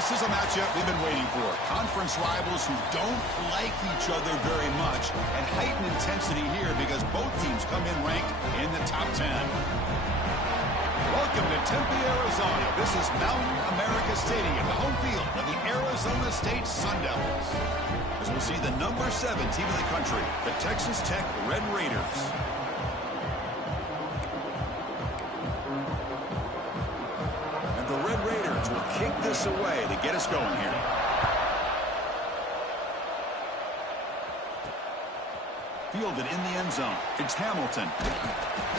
This is a matchup we've been waiting for. Conference rivals who don't like each other very much, and heightened intensity here because both teams come in ranked in the top 10. Welcome to Tempe, Arizona. This is Mountain America Stadium, the home field of the Arizona State Sun Devils. As we'll see the number 7 team in the country, the Texas Tech Red Raiders. The Red Raiders will kick this away to get us going here. Fielded in the end zone. It's Hamilton.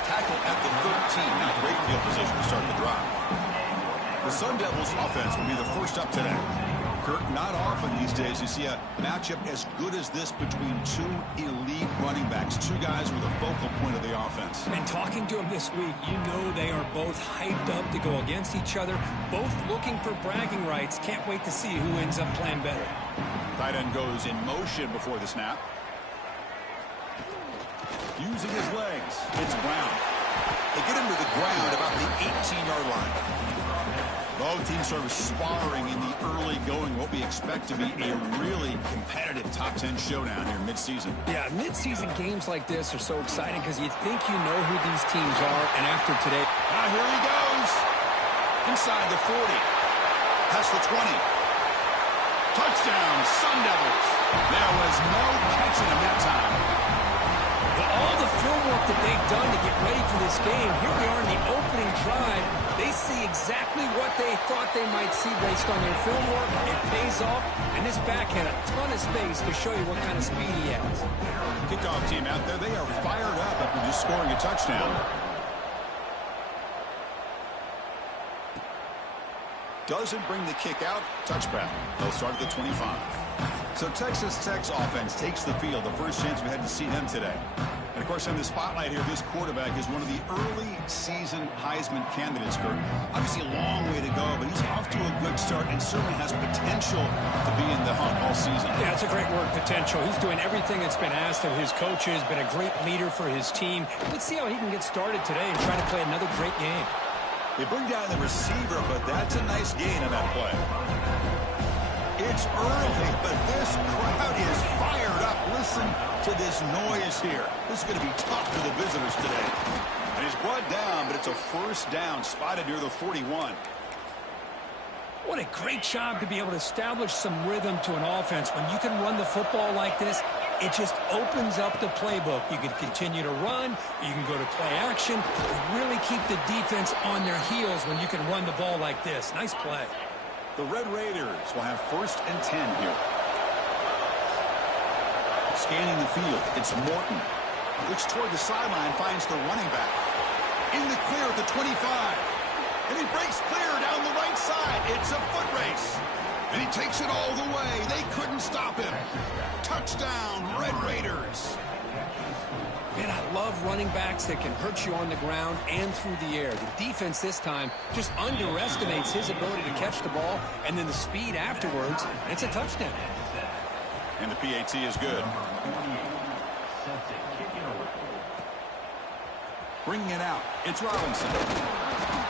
Tackle at the 13. Now great field position to start the drive. The Sun Devils offense will be the first up today. Kirk, not often these days you see a matchup as good as this between two elite running backs, two guys with a focal point of the offense. And talking to them this week, you know they are both hyped up to go against each other, both looking for bragging rights. Can't wait to see who ends up playing better. Tight end goes in motion before the snap. Using his legs, it's Brown. They get him to the ground about the 18-yard line. Both teams sort of sparring in the early going, what we expect to be a really competitive top 10 showdown here mid-season. Yeah, mid-season games like this are so exciting because you think you know who these teams are, and after today... Now here he goes. Inside the 40. Past the 20. Touchdown, Sun Devils. There was no catching him that time. All the film work that they've done to get ready for this game, here we are in the opening drive. They see exactly what they thought they might see based on their film work. It pays off, and this back had a ton of space to show you what kind of speed he has. Kickoff team out there, they are fired up after just scoring a touchdown. Doesn't bring the kick out. Touchback. They'll start at the 25. So Texas Tech's offense takes the field. The first chance we had to see them today. And, of course, in the spotlight here, this quarterback is one of the early season Heisman candidates, Kurt. Obviously a long way to go, but he's off to a good start and certainly has potential to be in the hunt all season. Yeah, it's a great word, potential. He's doing everything that's been asked of his coaches, been a great leader for his team. Let's see how he can get started today and try to play another great game. They bring down the receiver, but that's a nice gain on that play. It's early, but this crowd is fired up. Listen to this noise here. This is going to be tough for the visitors today. And he's brought down, but it's a first down spotted near the 41. What a great job to be able to establish some rhythm to an offense. When you can run the football like this, it just opens up the playbook. You can continue to run. You can go to play action. Really keep the defense on their heels when you can run the ball like this. Nice play. The Red Raiders will have 1st and 10 here. Scanning the field, it's Morton. Looks toward the sideline, finds the running back. In the clear at the 25. And he breaks clear down the right side. It's a foot race. And he takes it all the way. They couldn't stop him. Touchdown, Red Raiders. Man, I love running backs that can hurt you on the ground and through the air. The defense this time just underestimates his ability to catch the ball, and then the speed afterwards, it's a touchdown. And the PAT is good. Bringing it out, it's Robinson.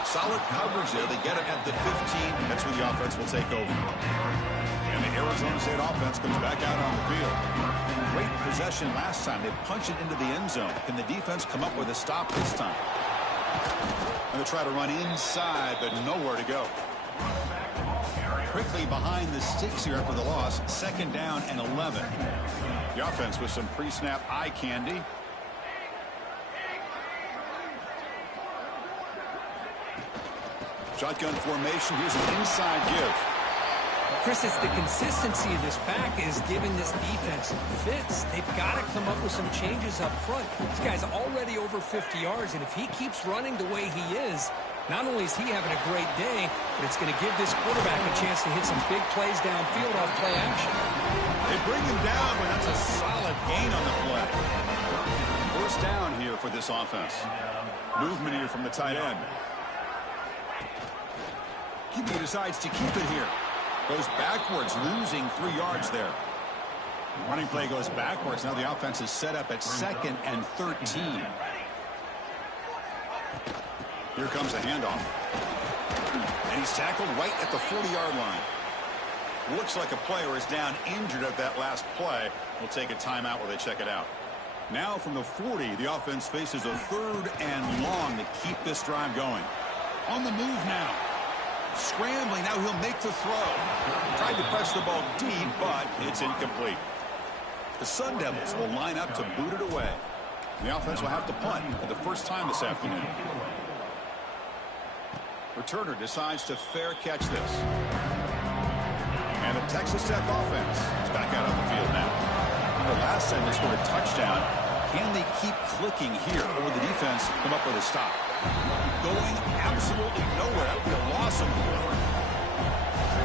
Solid coverage there. They get it at the 15. That's where the offense will take over. And the Arizona State offense comes back out on the field. Great possession last time. They punch it into the end zone. Can the defense come up with a stop this time? And they try to run inside, but nowhere to go. Quickly behind the sticks here after the loss. 2nd down and 11. The offense with some pre-snap eye candy. Shotgun formation. Here's an inside give. Chris, it's the consistency of this pack is giving this defense fits. They've got to come up with some changes up front. This guy's already over 50 yards, and if he keeps running the way he is, not only is he having a great day, but it's going to give this quarterback a chance to hit some big plays downfield off play action. They bring him down, but that's a solid gain on the play. 1st down here for this offense. Movement here from the tight end. QB decides to keep it here. Goes backwards, losing 3 yards there. Running play goes backwards. Now the offense is set up at 2nd and 13. Here comes a handoff. And he's tackled right at the 40-yard line. Looks like a player is down injured at that last play. We'll take a timeout while they check it out. Now from the 40, the offense faces a 3rd and long to keep this drive going. On the move now. Scrambling, now he'll make the throw. Tried to press the ball deep, but it's incomplete. The Sun Devils will line up to boot it away. The offense will have to punt for the first time this afternoon. Returner decides to fair catch this. And the Texas Tech offense is back out on the field now. The last time they scored a touchdown. Can they keep clicking here, or will the defense come up with a stop? Going absolutely nowhere. That would be a loss of the board.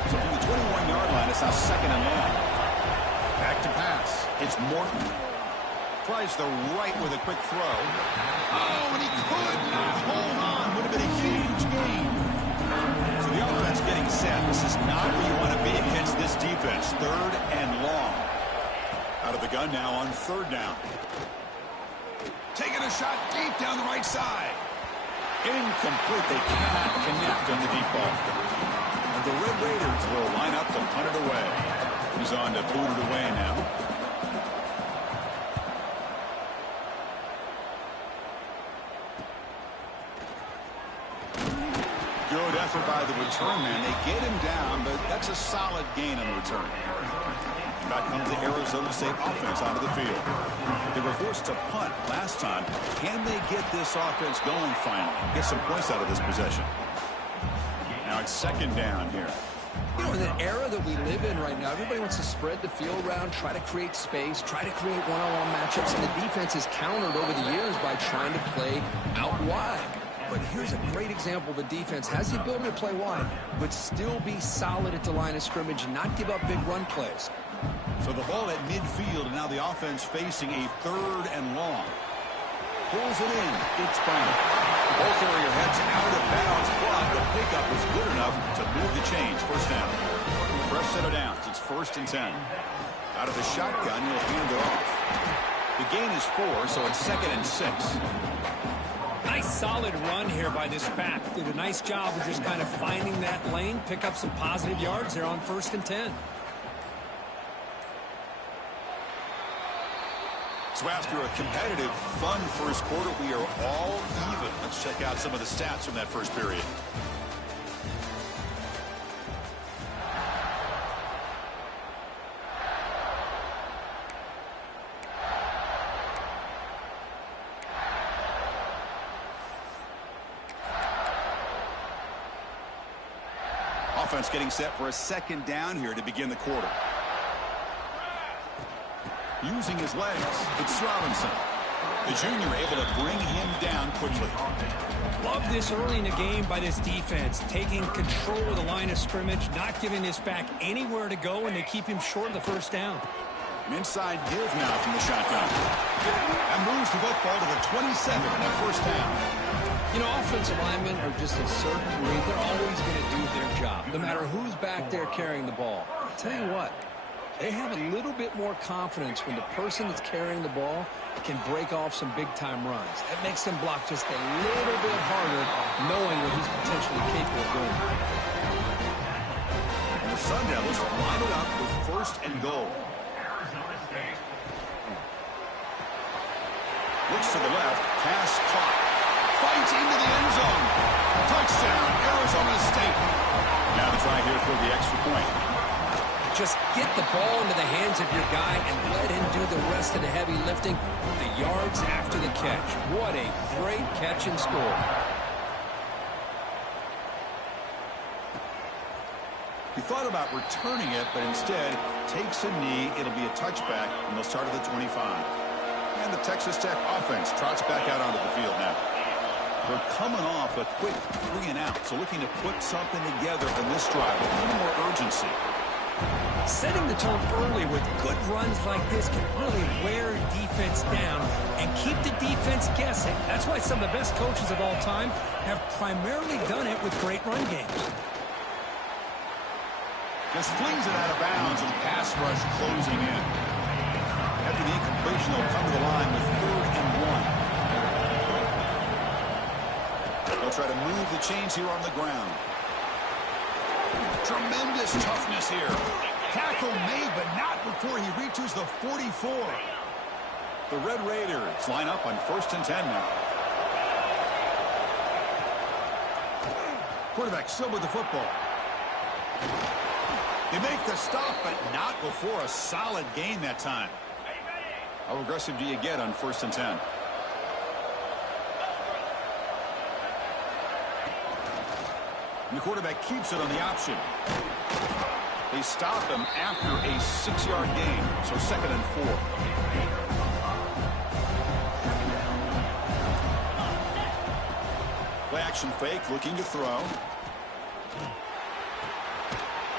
So from the 21-yard line, it's now 2nd and long. Back to pass. It's Morton. Tries the right with a quick throw. Oh, and he could not hold on. Would have been a huge gain. So the offense getting set. This is not where you want to be against this defense. 3rd and long. Out of the gun now on 3rd down. Taking a shot deep down the right side. Incomplete. They cannot connect on the deep ball. And the Red Raiders will line up to punt it away. He's on to boot it away now. Good effort by the return man. They get him down, but that's a solid gain on the return. Back comes the Arizona State offense onto the field. They were forced to punt last time. Can they get this offense going finally? Get some points out of this possession. Now it's 2nd down here. You know, in the era that we live in right now, everybody wants to spread the field around, try to create space, try to create one-on-one matchups, and the defense has countered over the years by trying to play out wide. But here's a great example. The defense has the ability to play wide, but still be solid at the line of scrimmage and not give up big run plays. So the ball at midfield, and now the offense facing a 3rd and long. Pulls it in. It's Brown. The ball carrier heads out of bounds, but the pickup is good enough to move the chains. 1st down. Fresh set of downs. It's 1st and 10. Out of the shotgun, he'll hand it off. The gain is 4, so it's 2nd and 6. Nice solid run here by this back. Did a nice job of just kind of finding that lane, pick up some positive yards there on 1st and 10. So after a competitive, fun first quarter, we are all even. Let's check out some of the stats from that first period. Offense getting set for a 2nd down here to begin the quarter. Using his legs, it's Robinson. The junior able to bring him down quickly. Love this early in the game by this defense, taking control of the line of scrimmage, not giving this back anywhere to go, and they keep him short of the 1st down. An inside give now from the shotgun. And moves the football to the 27 and 1st down. You know, offensive linemen are just a certain breed. They're always going to do their job, no matter who's back there carrying the ball. I'll tell you what, they have a little bit more confidence when the person that's carrying the ball can break off some big-time runs. That makes them block just a little bit harder, knowing what he's potentially capable of doing. And the Sun Devils line it up with 1st and goal. Looks to the left, pass caught. Fights into the end zone. Touchdown, Arizona State. Now the try here for the extra point. Just get the ball into the hands of your guy and let him do the rest of the heavy lifting, the yards after the catch. What a great catch and score. He thought about returning it, but instead takes a knee. It'll be a touchback, and they'll start at the 25. And the Texas Tech offense trots back out onto the field now. They're coming off a quick 3 and out, so looking to put something together in this drive with a little more urgency. Setting the tone early with good runs like this can really wear defense down and keep the defense guessing. That's why some of the best coaches of all time have primarily done it with great run games. Just flings it out of bounds, and pass rush closing in. After the incompletion, they'll come to the line with 3rd and 1. They'll try to move the chains here on the ground. Tremendous toughness here. Tackle made, but not before he reaches the 44. The Red Raiders line up on 1st and 10 now. Quarterback still with the football. They make the stop, but not before a solid gain that time. How aggressive do you get on 1st and 10? And the quarterback keeps it on the option. They stop him after a 6-yard gain, so 2nd and 4. Play action fake, looking to throw.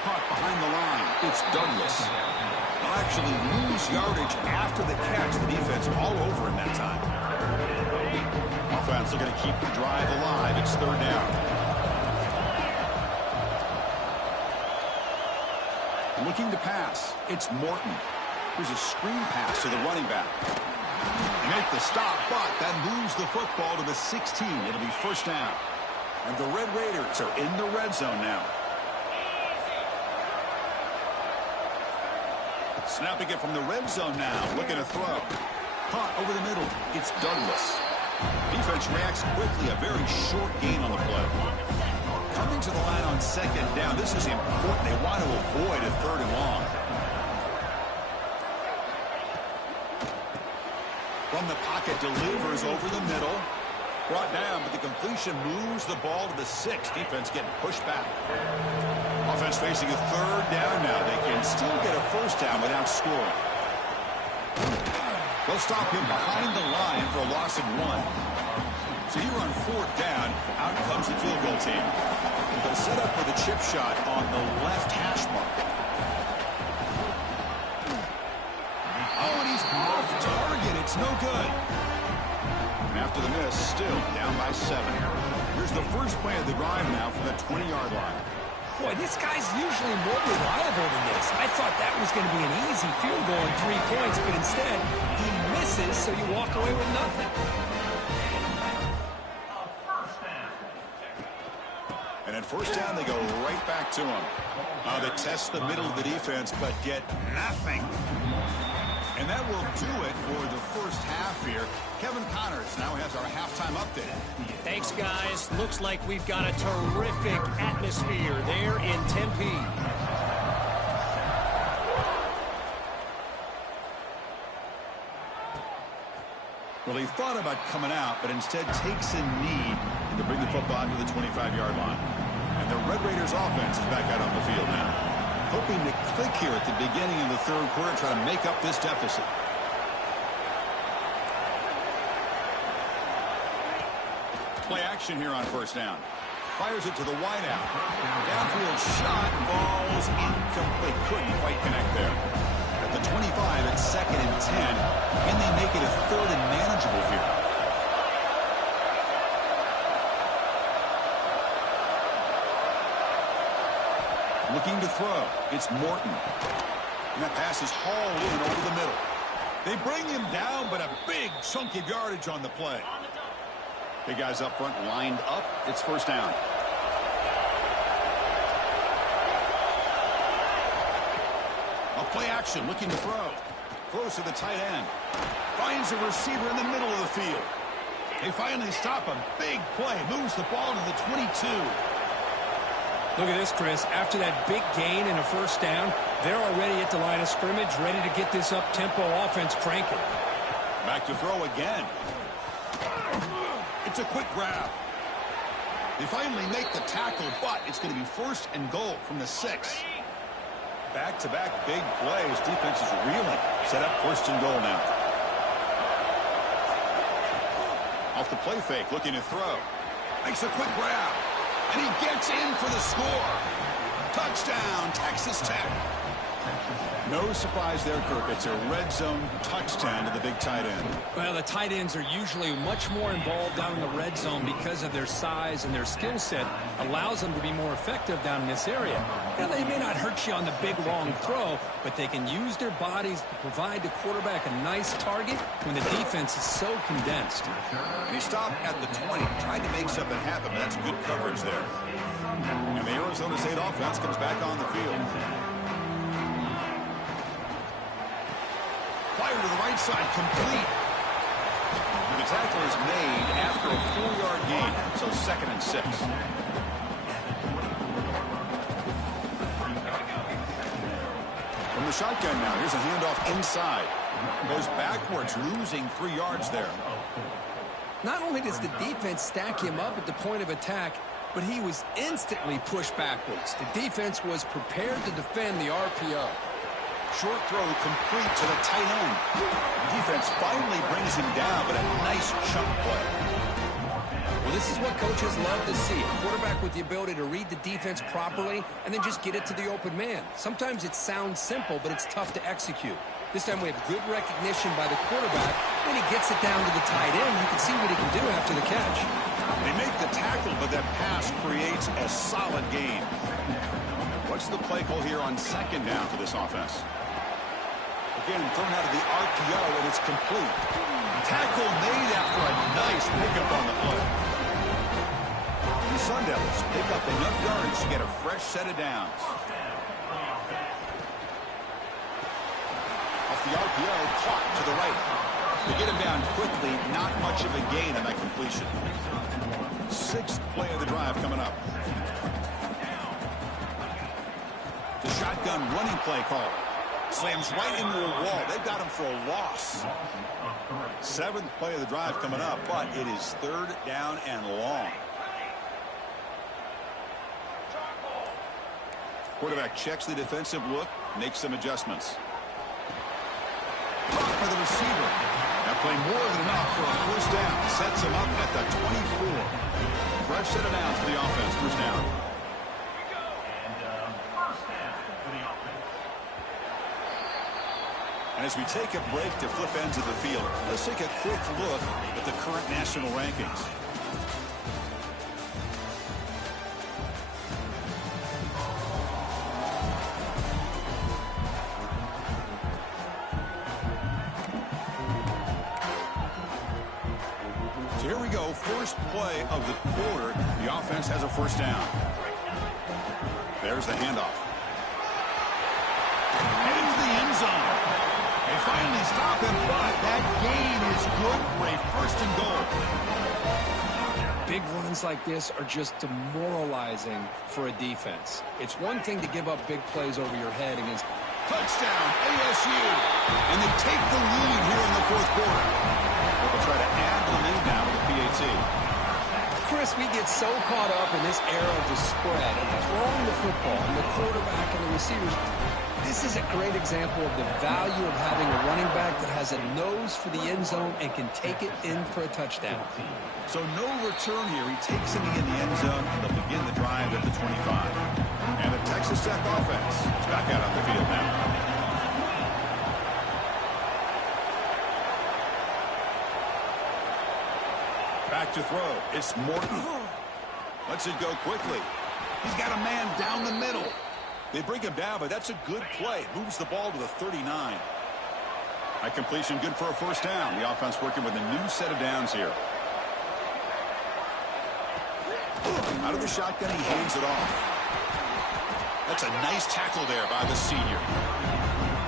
Caught behind the line. It's Douglas. They'll actually lose yardage after the catch. The defense all over him that time. Offense looking to keep the drive alive. It's 3rd down. Looking to pass. It's Morton. Here's a screen pass to the running back. They make the stop, but then moves the football to the 16. It'll be 1st down. And the Red Raiders are in the red zone now. Snapping it from the red zone now. Looking to throw. Caught over the middle. It's Douglas. Defense reacts quickly. A very short gain on the play. Coming to the line on 2nd down. This is important. They want to avoid a 3rd and long. From the pocket, delivers over the middle. Brought down, but the completion moves the ball to the 6. Defense getting pushed back. Offense facing a 3rd down now. They can still get a 1st down without scoring. They'll stop him behind the line for a loss of 1. So here on 4th down, out comes the field goal team. They'll set up for the chip shot on the left hash mark. Oh, and he's off target. It's no good. And after the miss, still down by 7. Here's the first play of the drive now from the 20-yard line. Boy, this guy's usually more reliable than this. I thought that was going to be an easy field goal and 3 points, but instead, he misses, so you walk away with nothing. And at 1st down, they go right back to him. They test the middle of the defense, but get nothing. And that will do it for the 1st half here. Kevin Connors now has our halftime update. Thanks, guys. Looks like we've got a terrific atmosphere there in Tempe. Well, he thought about coming out, but instead takes a knee to bring the football to the 25-yard line. And the Red Raiders offense is back out on the field now. Hoping to click here at the beginning of the 3rd quarter, try to make up this deficit. Play action here on 1st down. Fires it to the wideout. Downfield shot falls incomplete. Couldn't quite connect there. At the 25, it's 2nd and 10. Can they make it a 3rd and manageable here? Looking to throw. It's Morton. And that pass is hauled in over the middle. They bring him down, but a big chunk of yardage on the play. Big guys up front lined up. It's 1st down. A play action, looking to throw. Close to the tight end. Finds a receiver in the middle of the field. They finally stop him. Big play. Moves the ball to the 22. Look at this, Chris. After that big gain and a 1st down, they're already at the line of scrimmage, ready to get this up-tempo offense cranking. Back to throw again. It's a quick grab. They finally make the tackle, but it's going to be 1st and goal from the 6. Back-to-back big plays. Defense is reeling. Set up 1st and goal now. Off the play fake, looking to throw. Makes a quick grab. And he gets in for the score. Touchdown, Texas Tech. No surprise there, Kirk. It's a red zone touchdown to the big tight end. Well, the tight ends are usually much more involved down in the red zone because of their size, and their skill set allows them to be more effective down in this area. Now, they may not hurt you on the big, long throw, but they can use their bodies to provide the quarterback a nice target when the defense is so condensed. And he stopped at the 20, tried to make something happen, but that's good coverage there. And the Arizona State offense comes back on the field. Fire to the right side, complete. The tackle is made after a 4-yard gain, so 2nd and 6. From the shotgun now, here's a handoff inside. Goes backwards, losing 3 yards there. Not only does the defense stack him up at the point of attack, but he was instantly pushed backwards. The defense was prepared to defend the RPO. Short throw complete to the tight end. The defense finally brings him down, but a nice chunk play. Well, this is what coaches love to see. A quarterback with the ability to read the defense properly and then just get it to the open man. Sometimes it sounds simple, but it's tough to execute. This time we have good recognition by the quarterback. When he gets it down to the tight end, you can see what he can do after the catch. They make the tackle, but that pass creates a solid gain. What's the play call here on 2nd down for this offense? Again, thrown out of the RPO, and it's complete. Tackle made after a nice pickup on the play. The Sun Devils pick up enough yards to get a fresh set of downs. Off the RPO, caught to the right. They get him down quickly, not much of a gain on that completion. 6th play of the drive coming up. The shotgun running play call. Slams right into a wall. They've got him for a loss. 7th play of the drive coming up, but it is 3rd down and long. Quarterback checks the defensive look, makes some adjustments. Block for the receiver. That play more than enough for a 1st down. Sets him up at the 24. Fresh set of downs for the offense. 1st down. And as we take a break to flip ends of the field, let's take a quick look at the current national rankings. So here we go, first play of the quarter. The offense has a 1st down. There's the handoff. And into the end zone. They finally stop him, but that gain is good for a 1st and goal. Big runs like this are just demoralizing for a defense. It's one thing to give up big plays over your head against Touchdown, ASU. And they take the lead here in the 4th quarter. They'll try to add to the lead now with the PAT. Chris, we get so caught up in this era of the spread, of throwing the football, and the quarterback and the receivers. This is a great example of the value of having a running back that has a nose for the end zone and can take it in for a touchdown. So no return here. He takes it in the end zone, and they'll begin the drive at the 25. And the Texas Tech offense is back out on the field now. Back to throw. It's Morton. Lets it go quickly. He's got a man down the middle. They bring him down, but that's a good play. Moves the ball to the 39. That completion good for a 1st down. The offense working with a new set of downs here. Out of the shotgun, he hands it off. That's a nice tackle there by the senior.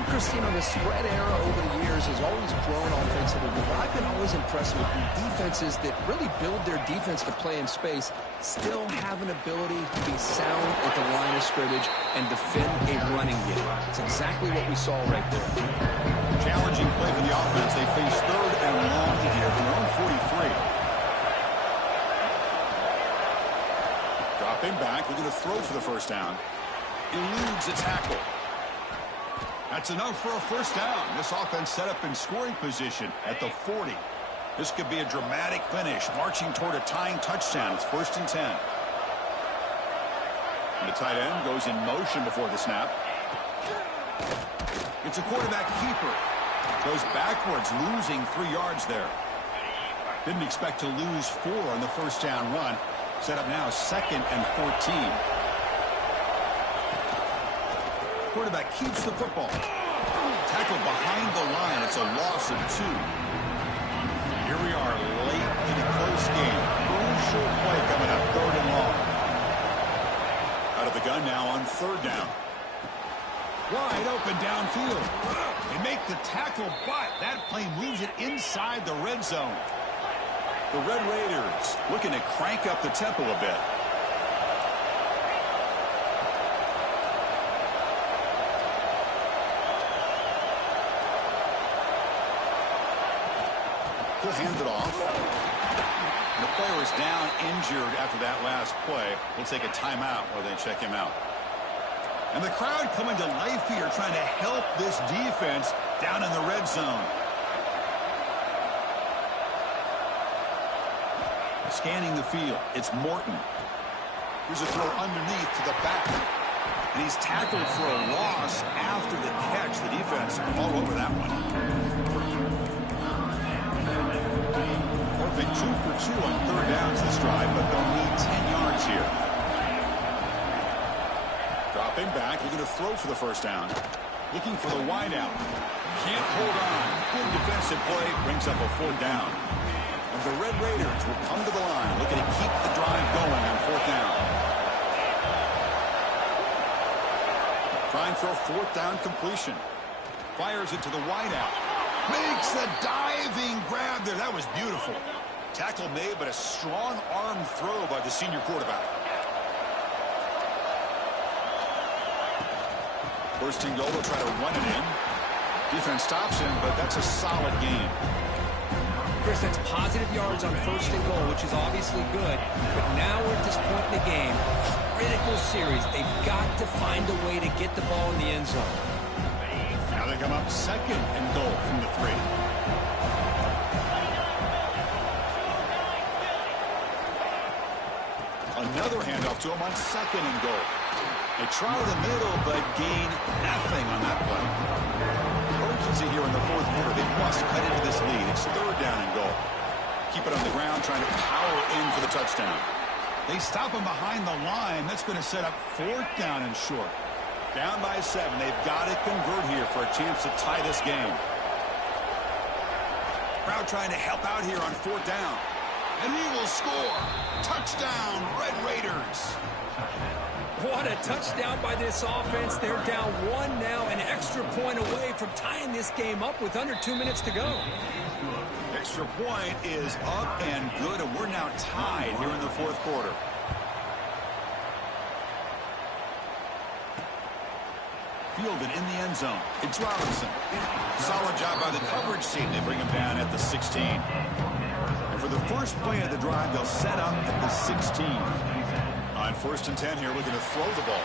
Chris, you know, the spread era over the years has always grown offensively, but I've been always impressed with the defenses that really build their defense to play in space, still have an ability to be sound at the line of scrimmage and defend a running game. It's exactly what we saw right there. Challenging play for the offense. They face 3rd and long here from their own 43. Dropping back, looking to throw for the 1st down. Eludes a tackle. That's enough for a 1st down. This offense set up in scoring position at the 40. This could be a dramatic finish, marching toward a tying touchdown. It's 1st and 10. And the tight end goes in motion before the snap. It's a quarterback keeper. Goes backwards, losing 3 yards there. Didn't expect to lose 4 on the 1st down run. Set up now 2nd and 14. Quarterback keeps the football. Tackled behind the line. It's a loss of 2. Here we are late in a close game. Crucial play coming up, 3rd and long. Out of the gun now on third down. Wide open downfield. They make the tackle, but that play moves it inside the red zone. The Red Raiders looking to crank up the tempo a bit. He'll hand it off. The player is down injured after that last play. We'll take a timeout while they check him out. And the crowd coming to life here, trying to help this defense down in the red zone. Scanning the field, it's Morton. Here's a throw underneath to the back. And he's tackled for a loss after the catch. The defense all over that one. Perfect 2 for 2 on third downs this drive, but they'll need 10 yards here. Dropping back, looking to throw for the first down. Looking for the wideout. Can't hold on. Good defensive play, brings up a fourth down. And the Red Raiders will come to the line, looking to keep the drive going on fourth down. Trying for a fourth down completion. Fires it to the wideout. Makes the diving grab there. That was beautiful. Tackle made, but a strong arm throw by the senior quarterback. First and goal, will try to run it in. Defense stops him, but that's a solid game. Chris, that's positive yards on first and goal, which is obviously good. But now we're at this point in the game. Critical series. They've got to find a way to get the ball in the end zone. Now they come up second and goal from the 3. Another handoff to him on second and goal. They try the middle, but gain nothing on that play. Urgency here in the fourth quarter. They must cut into this lead. It's third down and goal. Keep it on the ground, trying to power in for the touchdown. They stop him behind the line. That's going to set up fourth down and short. Down by 7. They've got to convert here for a chance to tie this game. Crowd trying to help out here on fourth down. And he will score. Touchdown, Red Raiders. What a touchdown by this offense. They're down 1 now, an extra point away from tying this game up with under 2 minutes to go. Extra point is up and good, and we're now tied here in the fourth quarter. Fielded in the end zone. It's Robinson. Solid job by the coverage team. They bring him down at the 16. And for the first play of the drive, they'll set up at the 16. On first and 10 here, looking to throw the ball.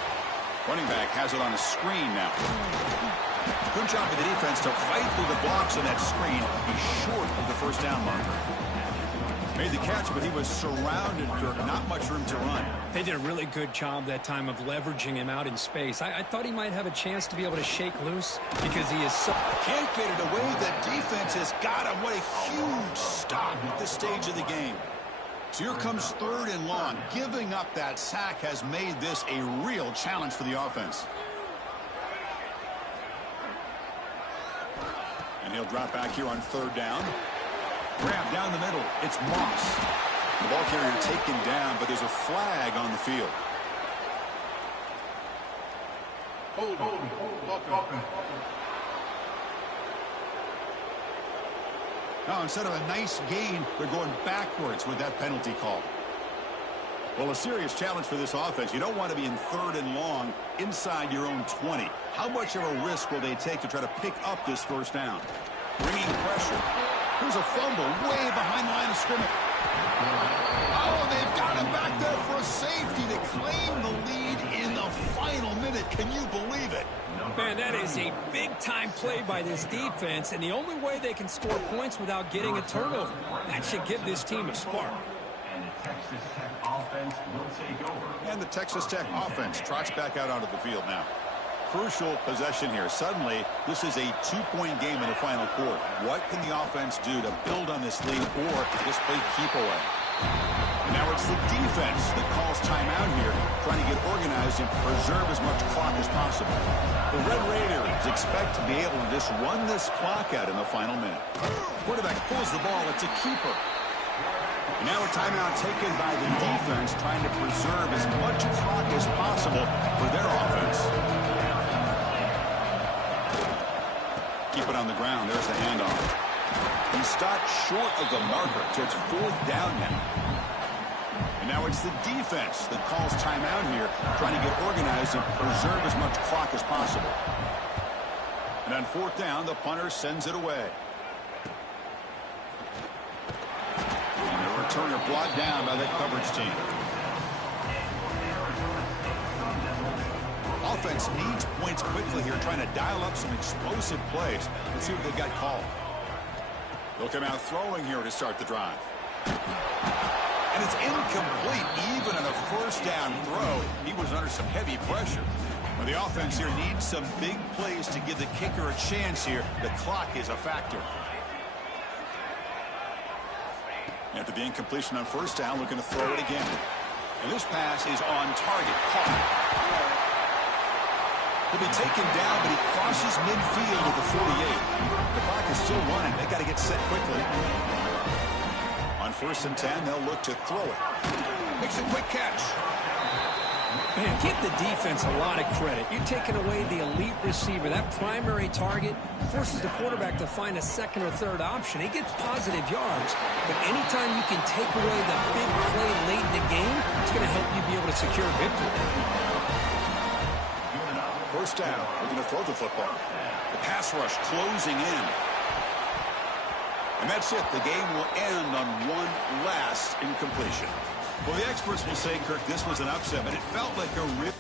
Running back has it on a screen now. Good job of the defense to fight through the blocks on that screen. He's short of the first down marker. Made the catch, but he was surrounded, Dirk. Not much room to run. They did a really good job that time of leveraging him out in space. I thought he might have a chance to be able to shake loose because he is so... Can't get it away. The defense has got him. What a huge stop at this stage of the game. So here comes third and long. Giving up that sack has made this a real challenge for the offense. And he'll drop back here on third down. Grab down the middle. It's Moss. The ball carrier taken down, but there's a flag on the field. Hold. Now, instead of a nice gain, they're going backwards with that penalty call. Well, a serious challenge for this offense. You don't want to be in third and long inside your own 20. How much of a risk will they take to try to pick up this first down? Bringing pressure. Here's a fumble way behind the line of scrimmage. Oh, they've got him back there for a safety to claim the lead in the final minute. Can you believe it? Man, that is a big-time play by this defense, and the only way they can score points without getting a turnover. That should give this team a spark. And the Texas Tech offense will take over. And the Texas Tech offense trots back out onto the field now. Crucial possession here. Suddenly, this is a 2-point game in the final quarter. What can the offense do to build on this lead or just play keep away? And now it's the defense that calls timeout here, trying to get organized and preserve as much clock as possible. The Red Raiders expect to be able to just run this clock out in the final minute. Quarterback pulls the ball. It's a keeper. Now a timeout taken by the defense, trying to preserve as much clock as possible for their offense. Keep it on the ground. There's the handoff. He stopped short of the marker, so it's 4th down now. And now it's the defense that calls timeout here, trying to get organized and preserve as much clock as possible. And on 4th down, the punter sends it away. And the returner brought down by the coverage team. Offense needs points quickly here, trying to dial up some explosive plays. Let's see what they've got called. They'll come out throwing here to start the drive. And it's incomplete, even on a 1st down throw. He was under some heavy pressure. Well, the offense here needs some big plays to give the kicker a chance here. The clock is a factor. After the incompletion on 1st down, looking to throw it again. And this pass is on target. Caught. He'll be taken down, but he crosses midfield at the 48. The clock is still running. They got to get set quickly. On 1st and 10, they'll look to throw it. Makes a quick catch. Man, give the defense a lot of credit. You're taking away the elite receiver. That primary target forces the quarterback to find a 2nd or 3rd option. He gets positive yards, but anytime you can take away the big play late in the game, it's going to help you be able to secure victory. 1st down. We're going to throw the football. The pass rush closing in. And that's it. The game will end on one last incompletion. Well, the experts will say, Kirk, this was an upset, but it felt like a rip.